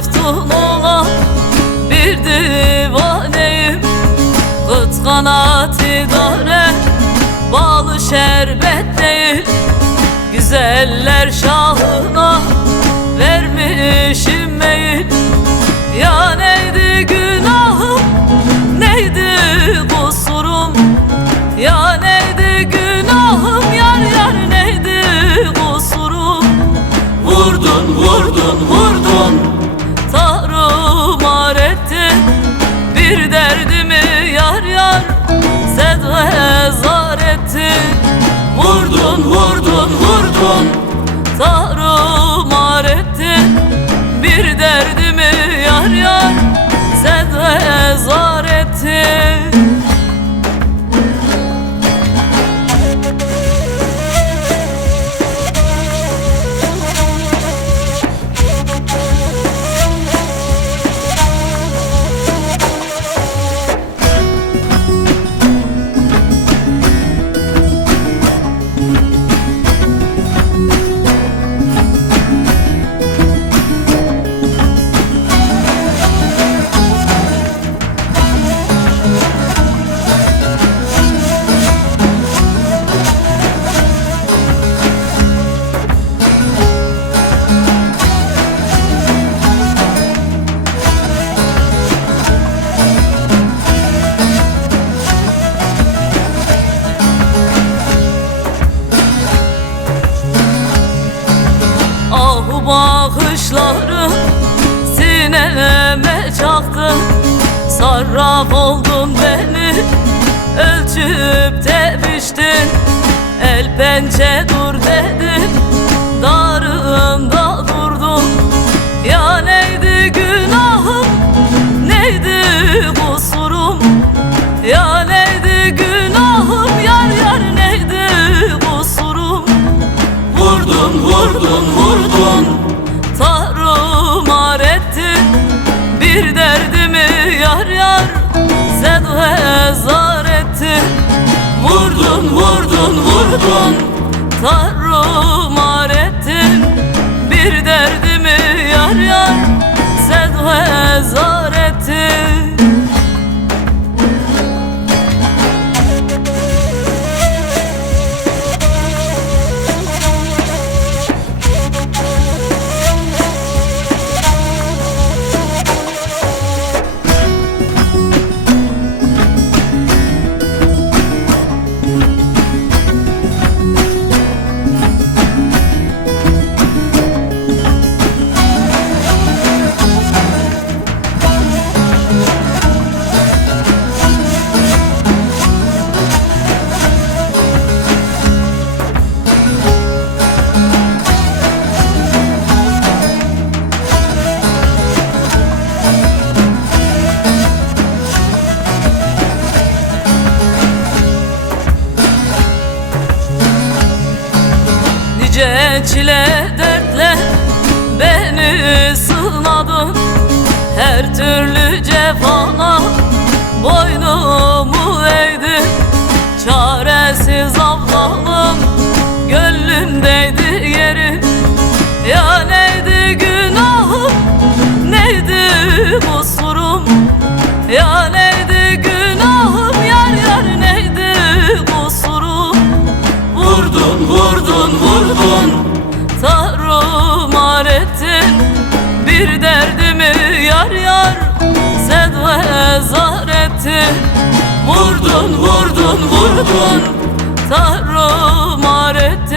meftun olan bir divaneyim. Kıt kanat idare balı şerbet değil, güzeller şahına vermişim meyil. Ya neydi günahım, neydi kusurum, ya neydi günahım, yar yar neydi kusurum. Vurdun vurdun vurdun, tarumar ettin bir derdimi, yar yar zedvezar ettin. Vurdun vurdun vurdun, tarumar ettin bir derdimi, yar yar zedvezar ettin. Ahu bakışları sineme çaktı, sarraf oldun beni, ölçüp de biçtin. El pençe dur dedin, darında durdum. Ya neydi günahım, neydi kusurum, ya neydi günahım, yar yar neydi kusurum. Vurdun vurdun vurdun, tarumar ettin bir derdimi, yar yar zedvezar ettin. Vurdun vurdun vurdun, tarumar ettin bir derdimi, yar yar zedvezar ettin. Nice çile dertle beni sınadın, her türlü cefana boynumu eğdin. Çaresiz avlalım gönlümdeydi yerin. Ya neydi günahım, neydi kusurum, ya neydi günahım, yar yar neydi kusurum. Vurdun vurdun vurdun, tarumar ettin bir derdimi, yar yar zedvezar ettin. Vurdun vurdun vurdun, tarumar ettin